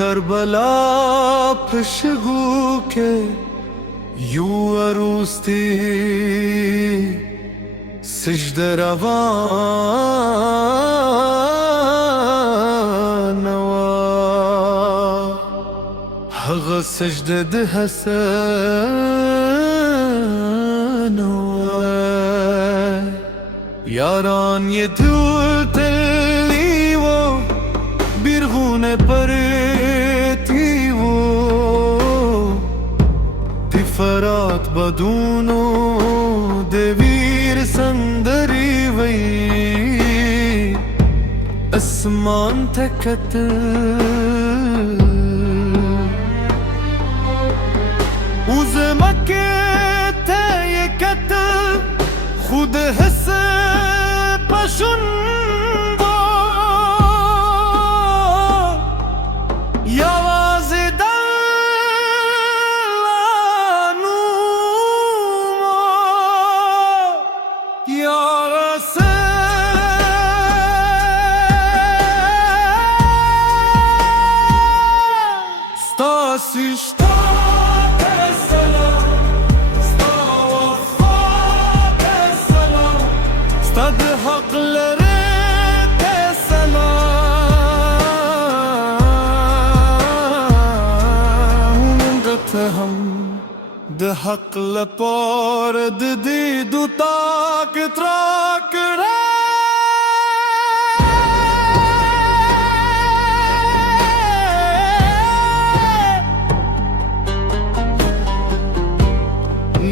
کربلا پشگو که یو عروستی سجده روانوا هغه سجده د حسن یاران یه دلتلی و بیرغونه پرتی و تفرات بدونو دویر سندری وی اسمان تکتل وزمکه تای کتل خود حس پشون با یواز دلانو یارسه ستاسیش استاد حق لره ته سلام دته هم د حق لپاره د دې دو طاقت راکړه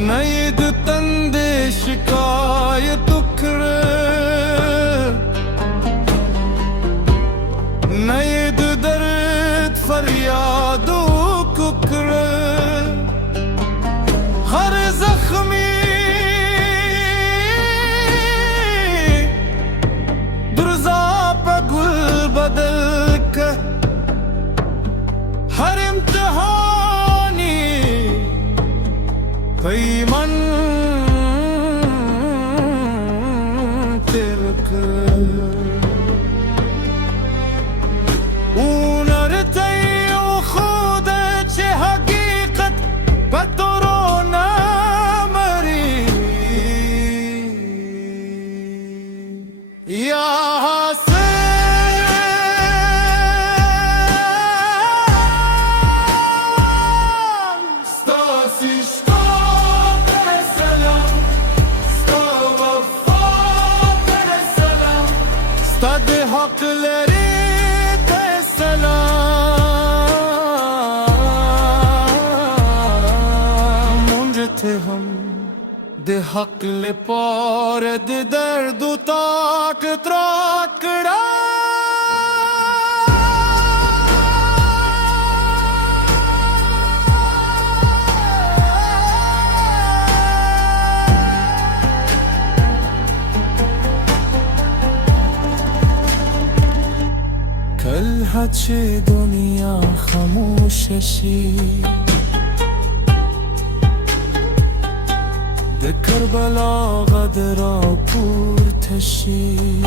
نه یې د تندې شکایت نئی د درد فریادو ککره هر زخمی درزا پا گل بدل که هر امتحانی پیمن ترک استاد حق لري ته سلام مونږ ته هم د حق لپاره د درد او طاقت راکړه چه دنیا خاموش شي د کربلا غد را پورته شي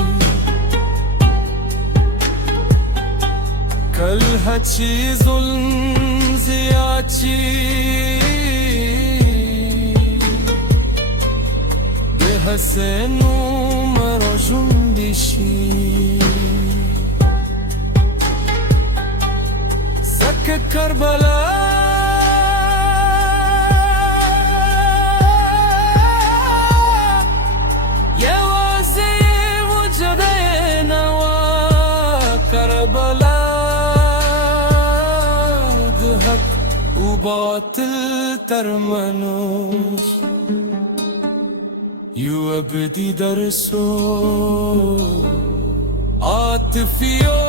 کله چې ظلم زیات شي د حسن عمر ژوندی شي کربلا یوازې وجود نوا کربلا د حق او باطل ترمنو یو ابدي درسو عاطفیو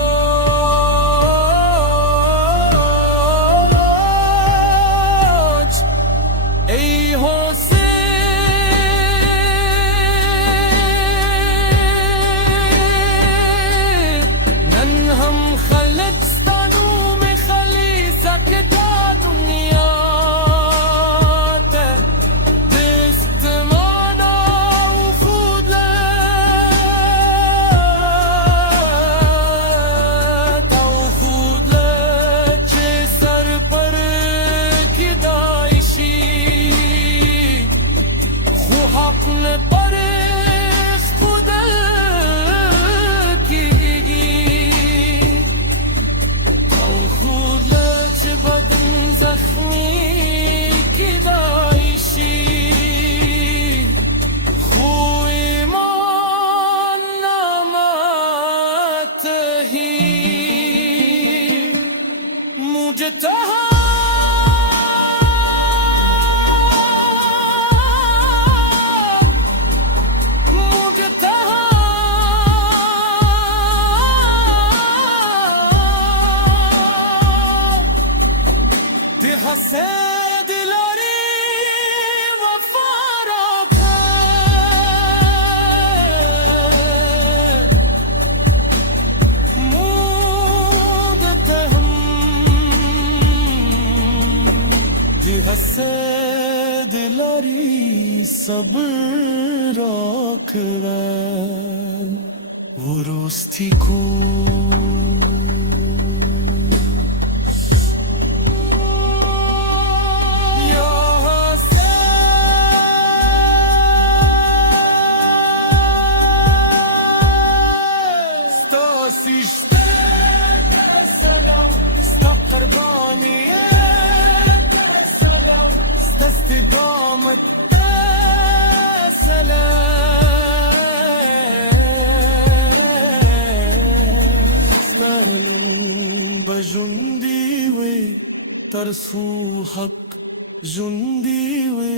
dilari sabır akver Vurusti ko तरसू हक जुंदी वे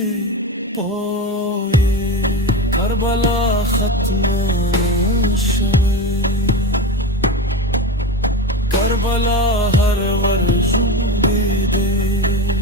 पोए करबला खत्म शवे करबला हर वर जुंदी दे